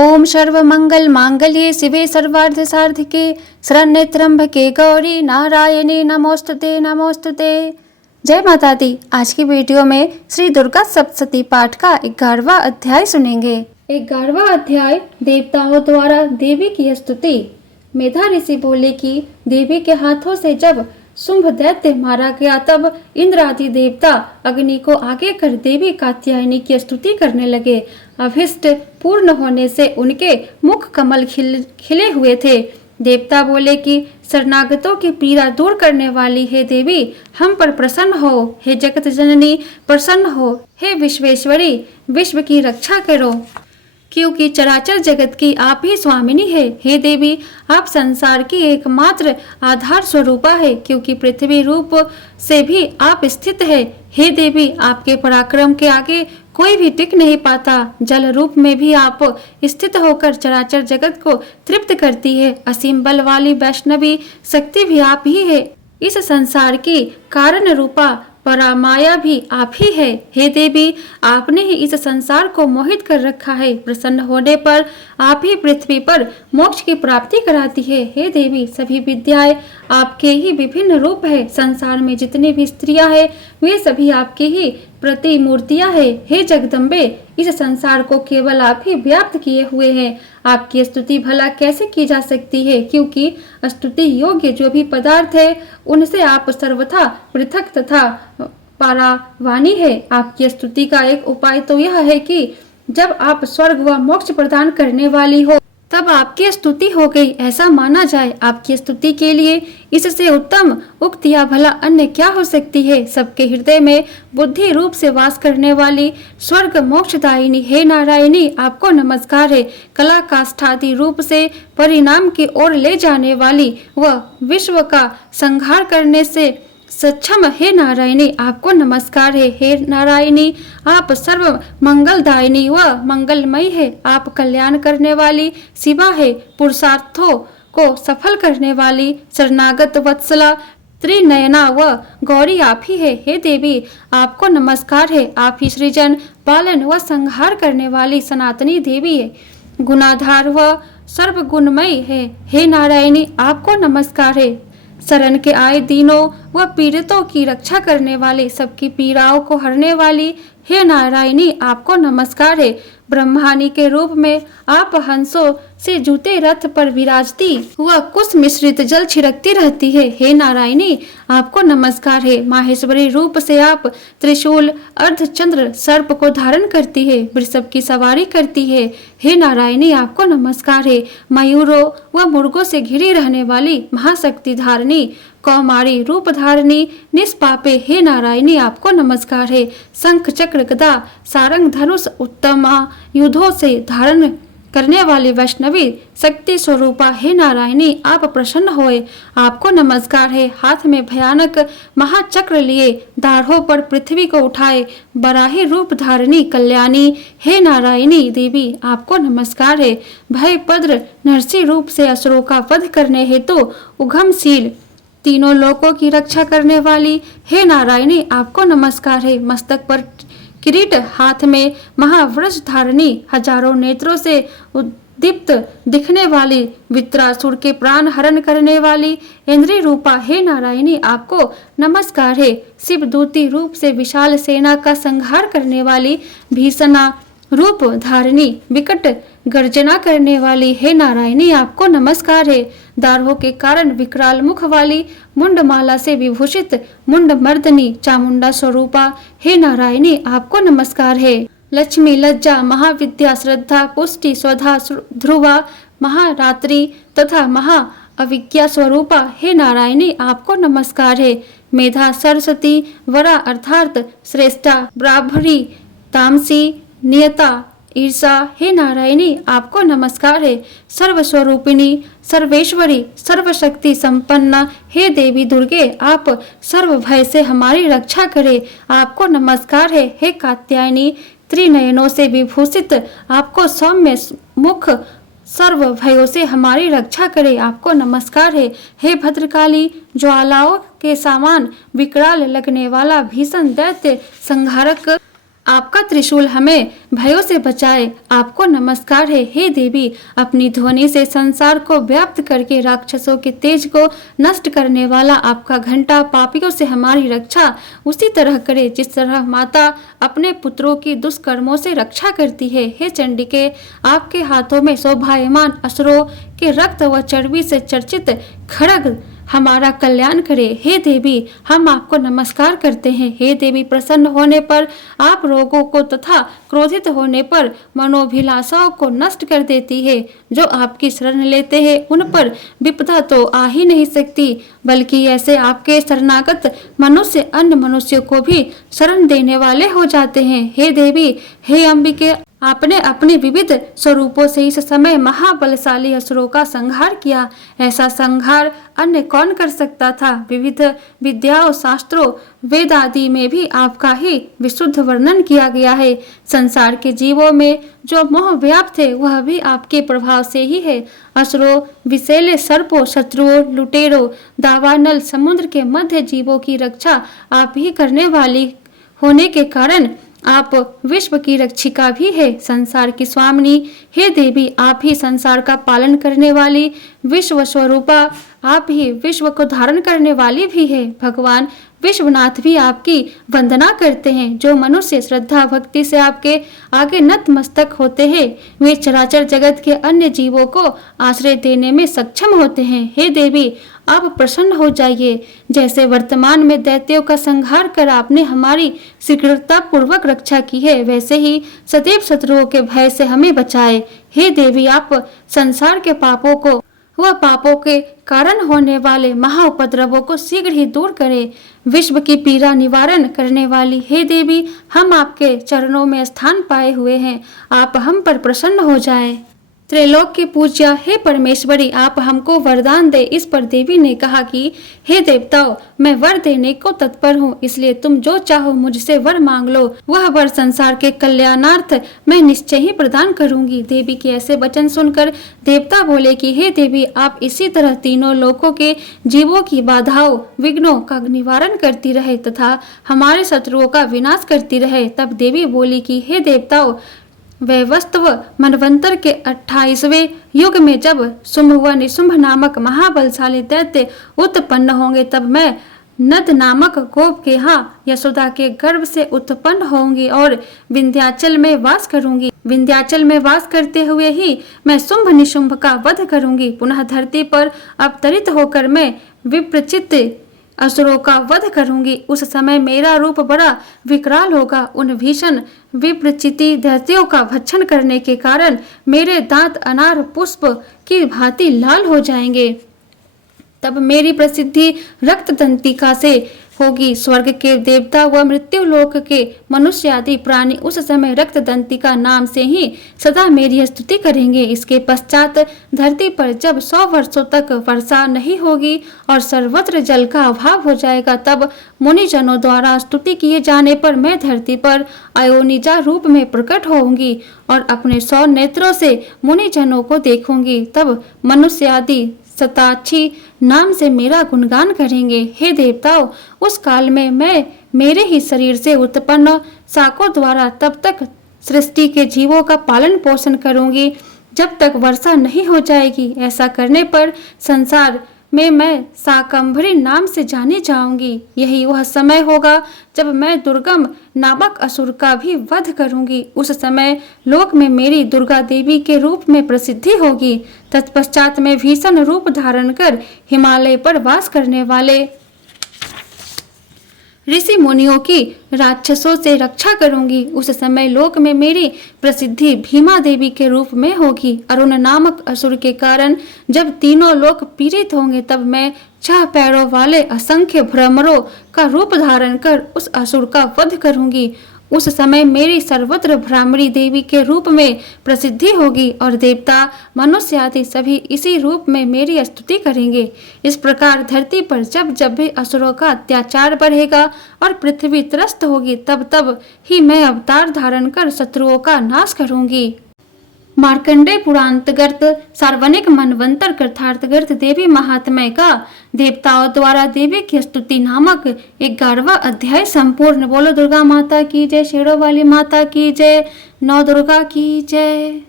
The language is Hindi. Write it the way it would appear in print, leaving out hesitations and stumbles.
ओम सर्वमंगल मांगल्ये शिवे सर्वार्थ साधिके शरण्ये त्र्यंबके गौरी नारायणी नमोस्तुते नमोस्तुते। जय माता दी। आज की वीडियो में श्री दुर्गा सप्तशती पाठ का 11वां अध्याय सुनेंगे। 11वां अध्याय देवताओं द्वारा देवी की स्तुति। मेधा ऋषि बोले कि देवी के हाथों से जब शुंभ दैत्य मारा गया तब इंद्र आदि देवता अग्नि को आगे कर देवी कात्यायनी की स्तुति करने लगे। अभिष्ट पूर्ण होने से उनके मुख कमल खिले हुए थे। देवता बोले कि शरणागतों की पीड़ा दूर करने वाली हे देवी, हम पर प्रसन्न हो। हे जगत जननी, प्रसन्न हो। हे विश्वेश्वरी, विश्व की रक्षा करो, क्योंकि चराचर जगत की आप ही स्वामिनी है। हे देवी, आप संसार की एकमात्र आधार स्वरूपा है, क्योंकि पृथ्वी रूप से भी आप स्थित है। हे देवी, आपके पराक्रम के आगे कोई भी टिक नहीं पाता। जल रूप में भी आप स्थित होकर चराचर जगत को तृप्त करती है। असीम बल वाली वैष्णवी शक्ति भी आप ही है। इस संसार की कारण रूपा परामाया भी आप ही है। हे देवी, आपने ही इस संसार को मोहित कर रखा है। प्रसन्न होने पर आप ही पृथ्वी पर मोक्ष की प्राप्ति कराती है। हे देवी, सभी विद्याएं आपके ही विभिन्न रूप है। संसार में जितनी भी स्त्रियां हैं वे सभी आपके ही प्रतिमूर्तियां हैं। हे जगदम्बे, इस संसार को केवल आप ही व्याप्त किए हुए हैं। आपकी स्तुति भला कैसे की जा सकती है, क्योंकि स्तुति योग्य जो भी पदार्थ है उनसे आप सर्वथा पृथक तथा पारावानी है। आपकी स्तुति का एक उपाय तो यह है कि जब आप स्वर्ग व मोक्ष प्रदान करने वाली हो तब आपकी स्तुति हो गई, ऐसा माना जाए। आपकी स्तुति के लिए इससे उत्तम उक्त या भला अन्य क्या हो सकती है। सबके हृदय में बुद्धि रूप से वास करने वाली स्वर्ग मोक्षदायिनी हे नारायणी, आपको नमस्कार है। कला काष्ठादि रूप से परिणाम की ओर ले जाने वाली व विश्व का संहार करने से सक्षम हे नारायणी, आपको नमस्कार है। हे नारायणी, आप सर्व मंगलदायिनी व मंगलमयी है। आप कल्याण करने वाली शिवा है। पुरुषार्थों को सफल करने वाली शरणागत वत्सला त्रिनयना व गौरी आप ही है। हे देवी, आपको नमस्कार है। आप ही सृजन पालन व संहार करने वाली सनातनी देवी है। गुणाधार व सर्वगुणमयी है। हे नारायणी, आपको नमस्कार है। शरण के आए दीनों व पीड़ितों की रक्षा करने वाली, सबकी पीड़ाओं को हरने वाली हे नारायणी, आपको नमस्कार है। ब्रह्मानी के रूप में आप हंसों से जूते रथ पर विराजती व कुश मिश्रित जल छिड़कती रहती है। हे नारायणी, आपको नमस्कार है। माहेश्वरी रूप से आप त्रिशूल अर्धचंद्र सर्प को धारण करती है, वृषभ की सवारी करती है। हे नारायणी, आपको नमस्कार है। मयूरों व मुर्गों से घिरी रहने वाली महाशक्ति धारणी कौमारी रूप धारणी निष्पापे हे नारायणी, आपको नमस्कार है। शंख चक्र गदा सारंग धनुष उत्तम युद्धों से धारण करने वाली वैष्णवी शक्ति स्वरूपा हे नारायणी, आप प्रसन्न होए, आपको नमस्कार है। हाथ में भयानक महाचक्र लिए दाढ़ों पर पृथ्वी को उठाए बराही रूप धारणी कल्याणी हे नारायणी देवी, आपको नमस्कार है। भयपद्र नरसिंह रूप से असुरों का वध करने हेतु उघमशील तीनों लोकों की रक्षा करने वाली हे नारायणी, आपको नमस्कार है। मस्तक पर किरीट, हाथ में महावृष धारणी, हजारों नेत्रों से उद्दीप्त दिखने वाली, वित्रासुर के प्राण हरण करने वाली इंद्रिय रूपा हे नारायणी, आपको नमस्कार है। शिवदूती रूप से विशाल सेना का संहार करने वाली, भीषणा रूप धारणी विकट गर्जना करने वाली हे नारायणी, आपको नमस्कार है। दाढ़ों के कारण विकराल मुख वाली, मुंडमाला से विभूषित मुंड मर्दनी चामुंडा स्वरूपा हे नारायणी, आपको नमस्कार है। लक्ष्मी लज्जा महाविद्या श्रद्धा पुष्टि स्वधा ध्रुवा महारात्रि तथा महा अविज्ञा स्वरूपा हे नारायणी, आपको नमस्कार है। मेधा सरस्वती वरा अर्थात श्रेष्ठा ब्राह्मणी तामसी नियता ईर्षा हे नारायणी, आपको नमस्कार है। सर्वस्वरूपिणी सर्वेश्वरी सर्वशक्ति संपन्न हे देवी दुर्गे, आप सर्व भय से हमारी रक्षा करे, आपको नमस्कार है। हे कात्यायनी, त्रिनयनों से विभूषित आपको सौम्य मुख सर्व भयों से हमारी रक्षा करे, आपको नमस्कार है। हे भद्रकाली, ज्वालाओं के समान विकराल लगने वाला भीषण दैत्य संहारक आपका त्रिशूल हमें भयों से बचाए। आपको नमस्कार है हे देवी। अपनी ध्वनि से संसार को व्याप्त करके राक्षसों के तेज को नष्ट करने वाला आपका घंटा पापियों से हमारी रक्षा उसी तरह करे जिस तरह माता अपने पुत्रों की दुष्कर्मों से रक्षा करती है। हे चंडिके, आपके हाथों में शोभायमान असुरों के रक्त व चर्बी से चर्चित खड्ग हमारा कल्याण करे। हे देवी, हम आपको नमस्कार करते हैं। हे देवी, प्रसन्न होने पर आप रोगों को तथा क्रोधित होने पर मनोभिलाषाओं को नष्ट कर देती है। जो आपकी शरण लेते हैं उन पर विपदा तो आ ही नहीं सकती, बल्कि ऐसे आपके शरणागत मनुष्य अन्य मनुष्यों को भी शरण देने वाले हो जाते हैं। हे देवी, हे अंबिके, आपने अपने विविध स्वरूपों से इस समय महाबलशाली असुरों का संहार किया। ऐसा संहार अन्य कौन कर सकता था। विविध विद्याओं, शास्त्रों, वेद आदि में भी आपका ही विशुद्ध वर्णन किया गया है। संसार के जीवों में जो मोह व्याप्त है वह भी आपके प्रभाव से ही है। असुरों, विषैले सर्पों, शत्रुओं, लुटेरों, दावानल, समुद्र के मध्य जीवों की रक्षा आप ही करने वाली होने के कारण आप विश्व की रक्षिका भी है। संसार की स्वामिनी हे देवी, आप ही संसार का पालन करने वाली विश्व स्वरूपा, आप ही विश्व को धारण करने वाली भी है। भगवान विश्वनाथ भी आपकी वंदना करते हैं। जो मनुष्य श्रद्धा भक्ति से आपके आगे नतमस्तक होते हैं वे चराचर जगत के अन्य जीवों को आश्रय देने में सक्षम होते हैं। हे देवी, आप प्रसन्न हो जाइए। जैसे वर्तमान में दैत्यों का संहार कर आपने हमारी शीघ्रता पूर्वक रक्षा की है, वैसे ही सदैव शत्रुओं के भय से हमें बचाए। हे देवी, आप संसार के पापों को वह पापों के कारण होने वाले महाउपद्रवों को शीघ्र ही दूर करे। विश्व की पीड़ा निवारण करने वाली हे देवी, हम आपके चरणों में स्थान पाए हुए हैं। आप हम पर प्रसन्न हो जाएं। त्रैलोक की पूज्या हे परमेश्वरी, आप हमको वरदान दे। इस पर देवी ने कहा कि हे देवताओं, मैं वर देने को तत्पर हूँ, इसलिए तुम जो चाहो मुझसे वर मांग लो। वह वर संसार के कल्याणार्थ मैं निश्चय ही प्रदान करूंगी। देवी के ऐसे वचन सुनकर देवता बोले कि हे देवी, आप इसी तरह तीनों लोकों के जीवों की बाधाओं, विघ्नों का निवारण करती रहे तथा हमारे शत्रुओं का विनाश करती रहे। तब देवी बोली कि हे देवताओं, वैवस्वत मनवंतर के 28वें युग में जब शुंभ व निशुंभ नामक महाबलशाली दैत्य उत्पन्न होंगे, तब मैं नद नामक गोप के यहाँ यशोदा के गर्भ से उत्पन्न होंगी और विंध्याचल में वास करूंगी। विंध्याचल में वास करते हुए ही मैं शुंभ निशुंभ का वध करूंगी। पुनः धरती पर अवतरित होकर मैं विप्रचित असुरों का वध करूंगी। उस समय मेरा रूप बड़ा विकराल होगा। उन भीषण विप्रचिति दैत्यों का भक्षण करने के कारण मेरे दांत अनार पुष्प की भांति लाल हो जाएंगे। तब मेरी प्रसिद्धि रक्त दंतिका से होगी। स्वर्ग के देवता व मृत्यु लोक के मनुष्य आदि प्राणी उस समय रक्त दंतिका नाम से ही सदा मेरी स्तुति करेंगे। इसके पश्चात धरती पर जब 100 वर्षों तक वर्षा नहीं होगी और सर्वत्र जल का अभाव हो जाएगा, तब मुनिजनों द्वारा स्तुति किए जाने पर मैं धरती पर अयोनिजा रूप में प्रकट होंगी और अपने 100 नेत्रों से मुनिजनों को देखूंगी। तब मनुष्य आदि सताक्षी नाम से मेरा गुणगान करेंगे। हे देवताओं, उस काल में मैं मेरे ही शरीर से उत्पन्न शाकों द्वारा तब तक सृष्टि के जीवों का पालन पोषण करूंगी जब तक वर्षा नहीं हो जाएगी। ऐसा करने पर संसार में मैं शाकंभरी नाम से जानी जाऊंगी। यही वह समय होगा जब मैं दुर्गम नामक असुर का भी वध करूंगी। उस समय लोक में मेरी दुर्गा देवी के रूप में प्रसिद्धि होगी। तत्पश्चात मैं भीषण रूप धारण कर हिमालय पर वास करने वाले ऋषि मुनियों की राक्षसों से रक्षा करूंगी। उस समय लोक में मेरी प्रसिद्धि भीमा देवी के रूप में होगी। अरुण नामक असुर के कारण जब तीनों लोक पीड़ित होंगे, तब मैं 6 पैरों वाले असंख्य भ्रमरों का रूप धारण कर उस असुर का वध करूंगी। उस समय मेरी सर्वत्र भ्रामरी देवी के रूप में प्रसिद्धि होगी और देवता, मनुष्य आदि सभी इसी रूप में मेरी स्तुति करेंगे। इस प्रकार धरती पर जब जब भी असुरों का अत्याचार बढ़ेगा और पृथ्वी त्रस्त होगी, तब तब ही मैं अवतार धारण कर शत्रुओं का नाश करूंगी। मार्कंडेय पुराणांतर्गत सार्वजनिक मनवंतर कथार्थ देवी महात्म्य का देवताओं द्वारा देवी की स्तुति नामक 11वां अध्याय संपूर्ण। बोलो दुर्गा माता की जय, शेरों वाली माता की जय, नौ दुर्गा की जय।